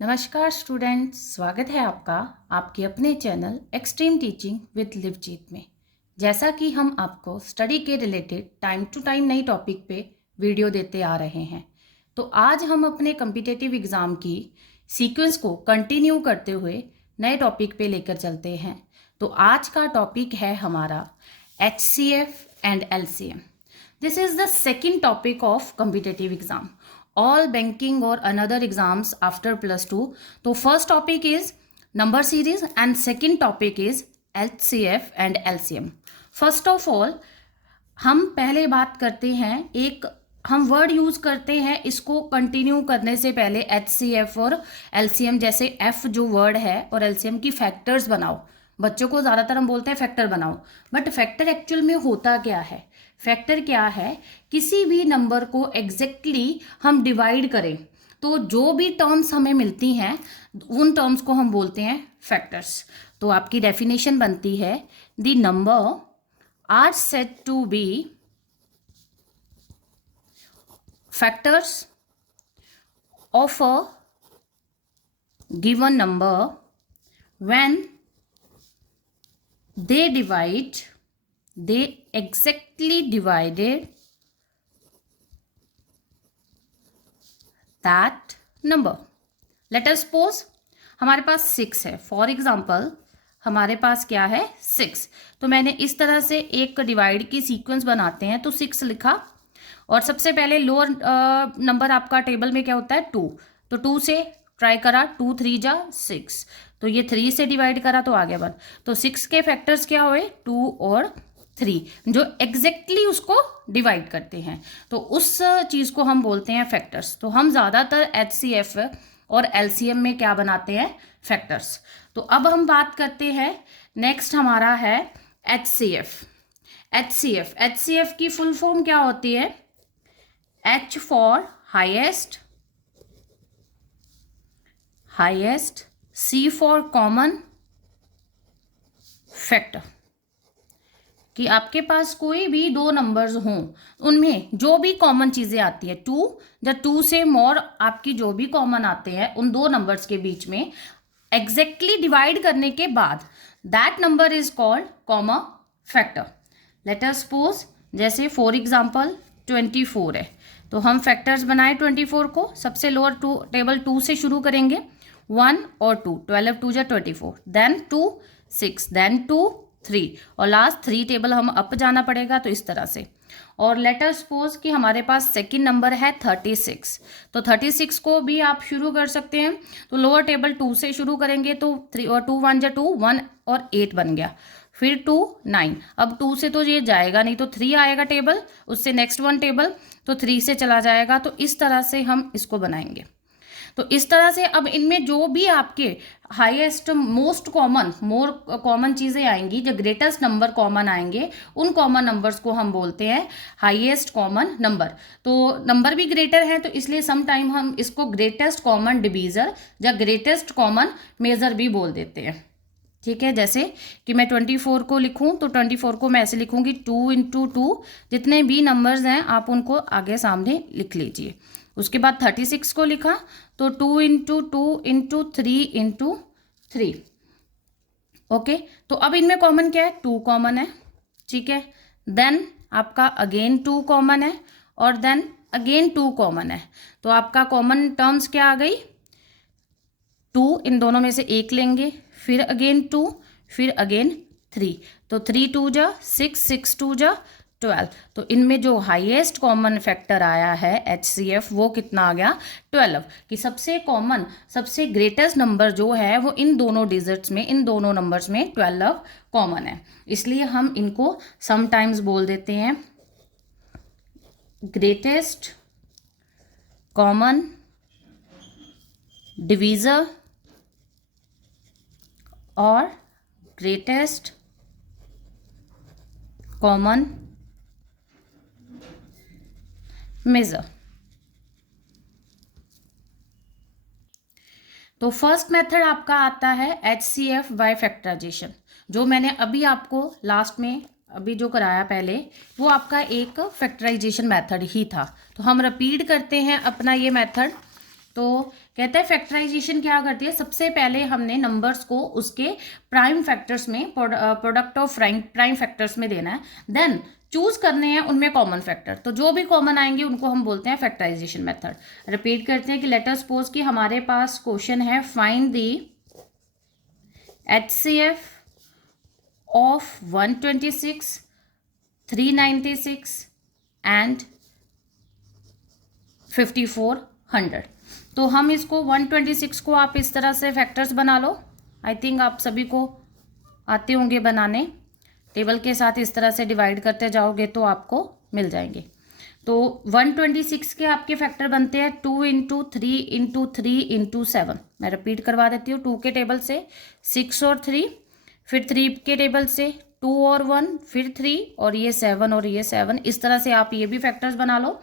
नमस्कार स्टूडेंट्स, स्वागत है आपका आपके अपने channel extreme teaching with Livjeet में। जैसा कि हम आपको स्टडी के रिलेटेड टाइम टू टाइम नई टॉपिक पे वीडियो देते आ रहे हैं, तो आज हम अपने कम्पिटिटिव एग्ज़ाम की सीक्वेंस को कंटिन्यू करते हुए नए टॉपिक पे लेकर चलते हैं। तो आज का टॉपिक है हमारा HCF and LCM। This is the second topic of competitive exam all banking or another exams after +2. तो first topic is number series and second topic is HCF and LCM. First of all, हम पहले बात करते हैं, एक हम word use करते हैं इसको कंटिन्यू करने से पहले HCF और LCM, जैसे F जो वर्ड है और LCM की फैक्टर्स बनाओ। बच्चों को ज़्यादातर हम बोलते हैं फैक्टर बनाओ, बट फैक्टर एक्चुअल में होता क्या है? फैक्टर क्या है? किसी भी नंबर को एग्जैक्टली हम डिवाइड करें तो जो भी टर्म्स हमें मिलती हैं उन टर्म्स को हम बोलते हैं फैक्टर्स। तो आपकी डेफिनेशन बनती है, the number are said to be factors of a given number when they exactly divided that number. Let us suppose हमारे पास 6 है। फॉर एग्जाम्पल हमारे पास क्या है? 6। तो मैंने इस तरह से एक डिवाइड की सीक्वेंस बनाते हैं, तो 6 लिखा और सबसे पहले लोअर नंबर आपका टेबल में क्या होता है? 2। तो 2 से ट्राई करा, 2 3 जा 6, तो ये 3 से डिवाइड करा तो आ गया 1। तो 6 के फैक्टर्स क्या हुए? 2 और 3, जो एग्जैक्टली उसको डिवाइड करते हैं, तो उस चीज़ को हम बोलते हैं फैक्टर्स। तो हम ज़्यादातर HCF और LCM में क्या बनाते हैं? फैक्टर्स। तो अब हम बात करते हैं, नेक्स्ट हमारा है HCF की फुल फॉर्म क्या होती है? H for highest, C for common factor. कि आपके पास कोई भी दो नंबर्स हों, उनमें जो भी कॉमन चीज़ें आती है, 2 या 2 से मोर आपकी जो भी कॉमन आते हैं उन दो नंबर्स के बीच में एग्जैक्टली डिवाइड करने के बाद that number is called common factor. Let us suppose, जैसे फॉर एग्जांपल 24 है, तो हम फैक्टर्स बनाए 24 को। सबसे लोअर टेबल 2 से शुरू करेंगे, 1 और 2, 12 2 जा 24, देन 2 6, देन 2 3 और लास्ट 3 टेबल हम अप जाना पड़ेगा, तो इस तरह से। और लेट अस सपोज कि हमारे पास सेकंड नंबर है 36, तो 36 को भी आप शुरू कर सकते हैं। तो लोअर टेबल 2 से शुरू करेंगे, तो 3 और 2 1 जा 2, 1 और 8 बन गया, फिर 2 9। अब 2 से तो ये जाएगा नहीं, तो 3 आएगा टेबल, उससे नेक्स्ट 1 टेबल, तो 3 से चला जाएगा। तो इस तरह से हम इसको बनाएंगे। तो इस तरह से अब इनमें जो भी आपके हाईएस्ट मोस्ट मोर कॉमन चीज़ें आएंगी, जो ग्रेटेस्ट नंबर कॉमन आएंगे, उन कॉमन नंबर्स को हम बोलते हैं हाईएस्ट कॉमन नंबर। तो नंबर भी ग्रेटर है, तो इसलिए सम टाइम हम इसको ग्रेटेस्ट कॉमन डिवीज़र या ग्रेटेस्ट कॉमन मेजर भी बोल देते हैं। ठीक है, जैसे कि मैं 24 को लिखूं, तो 24 को मैं ऐसे लिखूंगी 2 × 2, जितने भी नंबर्स हैं आप उनको आगे सामने लिख लीजिए। उसके बाद 36 को लिखा, तो 2 × 2 × 3 × 3। ओके, तो अब इनमें कॉमन क्या है? 2 कॉमन है। ठीक है, देन आपका अगेन 2 कॉमन है और देन अगेन 2 कॉमन है। तो आपका कॉमन टर्म्स क्या आ गई? 2, इन दोनों में से एक लेंगे, फिर अगेन 2, फिर अगेन 3, तो 3 2 जा 6, 6 2 जा 12। तो इनमें जो हाईएस्ट कॉमन फैक्टर आया है HCF, वो कितना आ गया? 12। कि सबसे कॉमन, सबसे ग्रेटेस्ट नंबर जो है वो इन दोनों डिजिट्स में, इन दोनों नंबर्स में 12 कॉमन है, इसलिए हम इनको समटाइम्स बोल देते हैं ग्रेटेस्ट कॉमन डिवीज़र और ग्रेटेस्ट कॉमन मेजर। तो फर्स्ट मेथड आपका आता है HCF बाय फैक्टराइजेशन, जो मैंने अभी आपको लास्ट में अभी जो कराया पहले, वो आपका एक फैक्टराइजेशन मेथड ही था। तो हम रिपीट करते हैं अपना ये मेथड। तो कहता है फैक्टराइजेशन क्या करती है, सबसे पहले हमने नंबर्स को उसके प्राइम फैक्टर्स में, प्रोडक्ट ऑफ प्राइम फैक्टर्स में देना है, देन चूज करने हैं उनमें कॉमन फैक्टर, तो जो भी कॉमन आएंगे उनको हम बोलते हैं फैक्टराइजेशन मेथड। रिपीट करते हैं कि लेट अस सपोज कि हमारे पास क्वेश्चन है find the HCF of 126, 396 and 5400। तो हम इसको 126 को आप इस तरह से फैक्टर्स बना लो, आई थिंक आप सभी को आते होंगे बनाने, टेबल के साथ इस तरह से डिवाइड करते जाओगे तो आपको मिल जाएंगे। तो 126 के आपके फैक्टर बनते हैं 2 इंटू 3 इंटू 3 इंटू 7। मैं रिपीट करवा देती हूँ, 2 के टेबल से 6 और 3, फिर 3 के टेबल से 2 और 1, फिर 3 और ये 7 और ये 7, इस तरह से आप ये भी फैक्टर्स बना लो।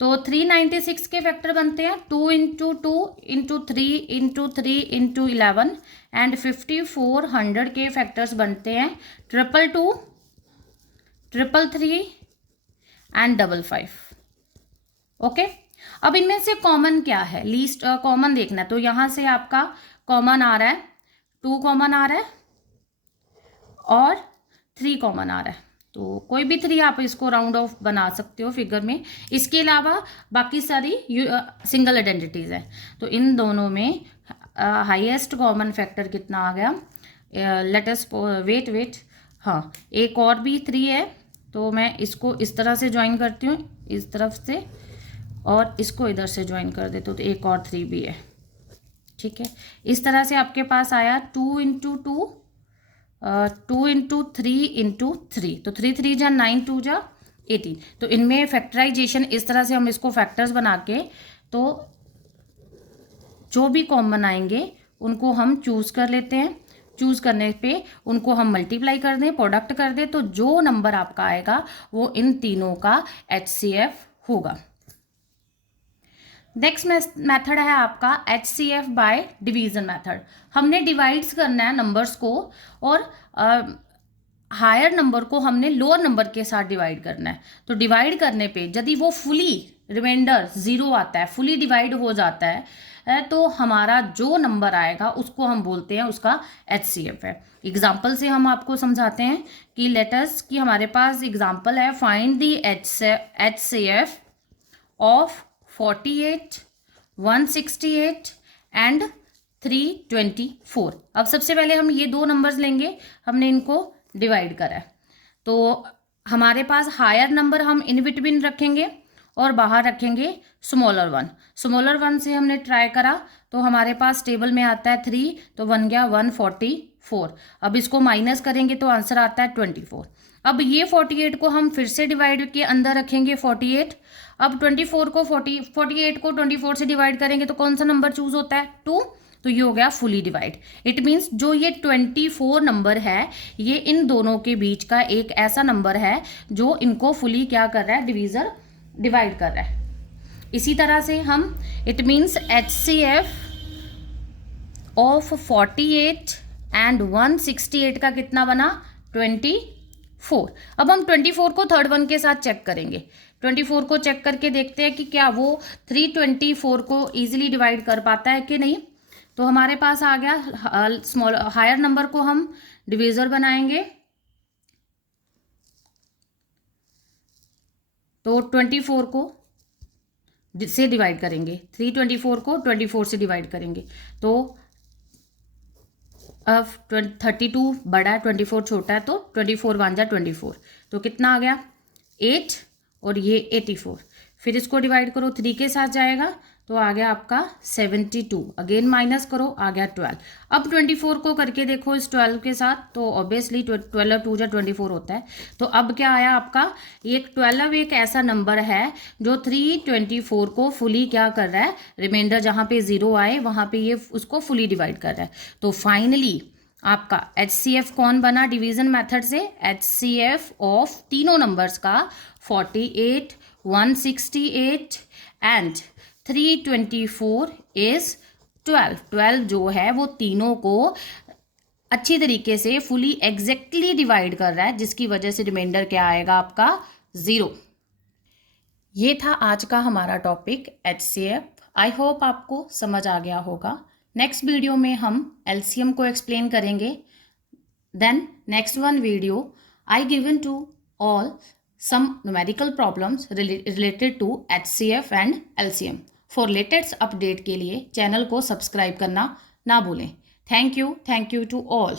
तो 396 के फैक्टर बनते हैं 2 into 2 into 3 into 3 into 11 and 5400 के फैक्टर्स बनते हैं 222, 333 एंड 55। ओके, अब इनमें से कॉमन क्या है, लीस्ट कॉमन देखना है। तो यहाँ से आपका कॉमन आ रहा है 2 कॉमन आ रहा है और 3 कॉमन आ रहा है, तो कोई भी 3 आप इसको राउंड ऑफ बना सकते हो फिगर में। इसके अलावा बाकी सारी सिंगल आइडेंटिटीज हैं। तो इन दोनों में हाईएस्ट कॉमन फैक्टर कितना आ गया, लेट अस वेट, हाँ एक और भी 3 है, तो मैं इसको इस तरह से ज्वाइन करती हूँ, इस तरफ से, और इसको इधर से ज्वाइन कर देते हो, तो एक और 3 भी है। ठीक है, इस तरह से आपके पास आया 2 इंटू 2, 2 इंटू 3 इंटू 3, तो 3 3 जा 9, 2 जा 18। तो इनमें फैक्टराइजेशन इस तरह से हम इसको फैक्टर्स बना के, तो जो भी कॉमन आएंगे उनको हम चूज कर लेते हैं, चूज करने पे उनको हम मल्टीप्लाई कर दें, प्रोडक्ट कर दें, तो जो नंबर आपका आएगा वो इन तीनों का HCF होगा। नेक्स्ट मेथड है आपका HCF बाय डिवीजन मेथड। हमने डिवाइड्स करना है नंबर्स को, और हायर नंबर को हमने लोअर नंबर के साथ डिवाइड करना है। तो डिवाइड करने पे यदि वो फुली रिमाइंडर 0 आता है, फुली डिवाइड हो जाता है, तो हमारा जो नंबर आएगा उसको हम बोलते हैं उसका HCF है। एग्जाम्पल से हम आपको समझाते हैं कि लेटस कि हमारे पास एग्जाम्पल है find the HCF of 48, 168 and 324। अब सबसे पहले हम ये 2 नंबर्स लेंगे, हमने इनको डिवाइड करा है, तो हमारे पास हायर नंबर हम इन बिटवीन रखेंगे और बाहर रखेंगे स्मॉलर 1। स्मॉलर 1 से हमने ट्राई करा तो हमारे पास टेबल में आता है 3, तो बन गया 144। अब इसको माइनस करेंगे तो आंसर आता है 24। अब ये 48 को हम फिर से डिवाइड के अंदर रखेंगे 48। अब 24 को 48 को 24 से डिवाइड करेंगे तो कौन सा नंबर चूज होता है, 2, तो ये हो गया फुली डिवाइड। इट मीन्स जो ये 24 नंबर है ये इन दोनों के बीच का एक ऐसा नंबर है जो इनको फुली क्या कर रहा है, डिवाइड कर रहा है। इसी तरह से हम it means HCF of 48 and 168 का कितना बना, 24। अब हम 24 को थर्ड वन के साथ चेक करेंगे। 24 को चेक करके देखते हैं कि क्या वो 324 को इजीली डिवाइड कर पाता है कि नहीं। तो हमारे पास आ गया स्मॉल हायर नंबर को हम डिवीजर बनाएंगे, तो 24 को से डिवाइड करेंगे, 324 को 24 से डिवाइड करेंगे, तो अब 32 बड़ा है, 24 छोटा है, तो 24 1 जा 24, तो कितना आ गया 8 और ये 84। फिर इसको डिवाइड करो 3 के साथ जाएगा तो आ गया आपका 72। अगेन माइनस करो आ गया 12। अब 24 को करके देखो इस 12 के साथ, तो ऑब्वियसली 12 और 2 जा 24 होता है। तो अब क्या आया आपका, एक 12 एक ऐसा नंबर है जो 324 को फुली क्या कर रहा है, रिमाइंडर जहाँ पे 0 आए वहाँ पे ये उसको फुली डिवाइड कर रहा है। तो फाइनली आपका HCF कौन बना डिवीजन मेथड से, HCF ऑफ तीनों नंबर्स का 48, 168 एंड 324 इज 12। 12 जो है वो तीनों को अच्छी तरीके से फुली एग्जैक्टली डिवाइड कर रहा है, जिसकी वजह से रिमाइंडर क्या आएगा आपका 0। ये था आज का हमारा टॉपिक HCF आई होप आपको समझ आ गया होगा। नेक्स्ट वीडियो में हम एलसीएम को एक्सप्लेन करेंगे। Then next one video I given to all some numerical problems related to HCF and LCM. For latest update के लिए चैनल को सब्सक्राइब करना ना भूलें। Thank you to all.